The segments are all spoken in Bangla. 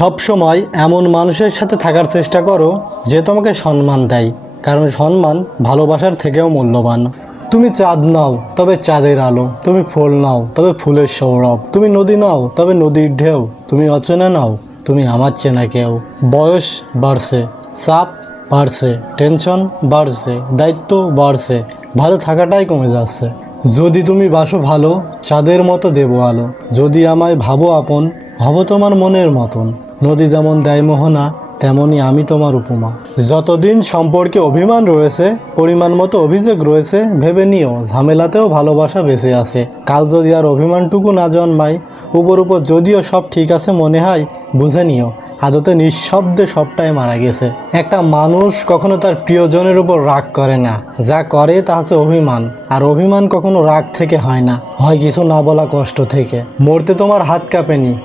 সব সময় এমন মানুষের সাথে থাকার চেষ্টা করো যে তোমাকে সম্মান দেয়, কারণ সম্মান ভালোবাসার থেকেও মূল্যবান। তুমি চাঁদ নাও তবে চাঁদের আলো, তুমি ফুল নাও তবে ফুলের সৌরভ, তুমি নদী নাও তবে নদীর ঢেউ, তুমি অচেনা নাও তুমি আমার চেনা কেউ। বয়স বাড়ছে, চাপ বাড়ছে, টেনশন বাড়ছে, দায়িত্ব বাড়ছে, ভালো থাকাটাই কমে যাচ্ছে। যদি তুমি বাসো ভালো, চাঁদের মতো দেবো আলো। যদি আমায় ভাবো আপন, হব তোমার মনের মতন। নদী যেমন দেয় মোহনা, তেমনই আমি তোমার উপমা। যতদিন সম্পর্কে অভিমান রয়েছে, পরিমাণ মতো অভিযোগ রয়েছে, ভেবে নিও ঝামেলাতেও ভালোবাসা বেঁচে আছে। কাল যদি আর অভিমানটুকু না জন্মায়, উপর যদিও সব ঠিক আছে মনে হয়, বুঝে নিও আদতে নিঃশব্দে সবটাই মারা গেছে। একটা মানুষ কখনো তার প্রিয়জনের উপর রাগ করে না, যা করে তা হচ্ছে অভিমান। আর অভিমান কখনো রাগ থেকে হয় না, হয় কিছু না বলা কষ্ট থেকে। মরতে তোমার হাত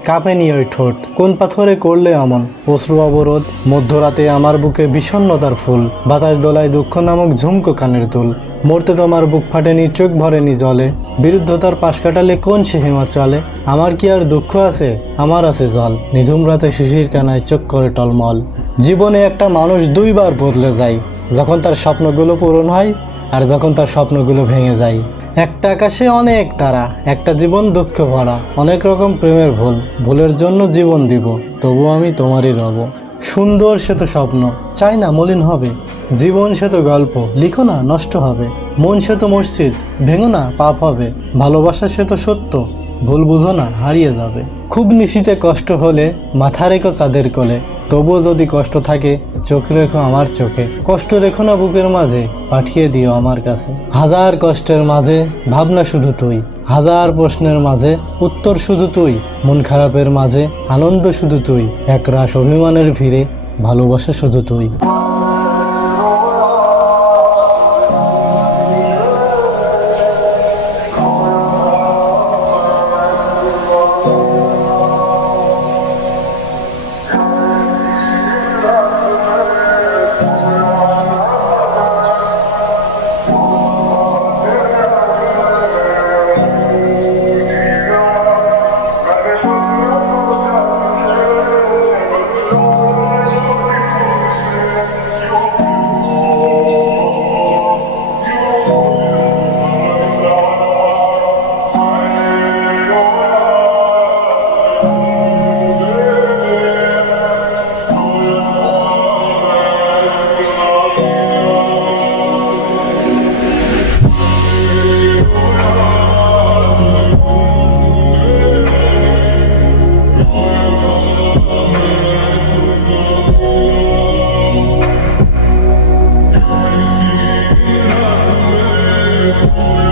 কাঁপেনি ওই ঠোঁট। কোন পাথরে করলে এমন অশ্রু অবরোধ? মধ্যরাতে আমার বুকে বিষণ্ণতার ফুল, বাতাস দোলায় দুঃখ নামক ঝুমকো কানের দুল। মরতে তোমার বুক ফাটেনি, চোখ ভরেনি জলে, বিরুদ্ধতার পাশ কাটালে কোন সে হিমাচলে। আমার কি আর দুঃখ আছে? আমার আছে জল, নিঝুম রাতে শিশির কানায় চোখ করে টলমল। জীবনে একটা মানুষ দুইবার বদলে যায়, যখন তার স্বপ্নগুলো পূরণ হয় আর যখন তার স্বপ্নগুলো ভেঙে যায়। একটা আকাশে অনেক তারা, একটা জীবন দুঃখ ভরা, অনেক রকম প্রেমের ভুলের জন্য জীবন দিব, তবু আমি তোমারই রব। সুন্দর সে তো স্বপ্ন, চাই না মলিন হবে। জীবন সে তো গল্প, লিখো না নষ্ট হবে। মন সে তো মসজিদ, ভেঙো না পাপ হবে। ভালোবাসা সে তো সত্য, ভুল বুঝো না হারিয়ে যাবে। খুব নিশিতে কষ্ট হলে মাথা রেখো চাঁদের কোলে, তবুও যদি কষ্ট থাকে চোখ রেখো আমার চোখে। কষ্ট রেখো না বুকের মাঝে, পাঠিয়ে দিও আমার কাছে। হাজার কষ্টের মাঝে ভাবনা শুধু তুই, হাজার প্রশ্নের মাঝে উত্তর শুধু তুই। মন খারাপের মাঝে আনন্দ শুধু তুই, একরাশ অভিমানের ভিড়ে ভালোবাসা শুধু তুই। Yes.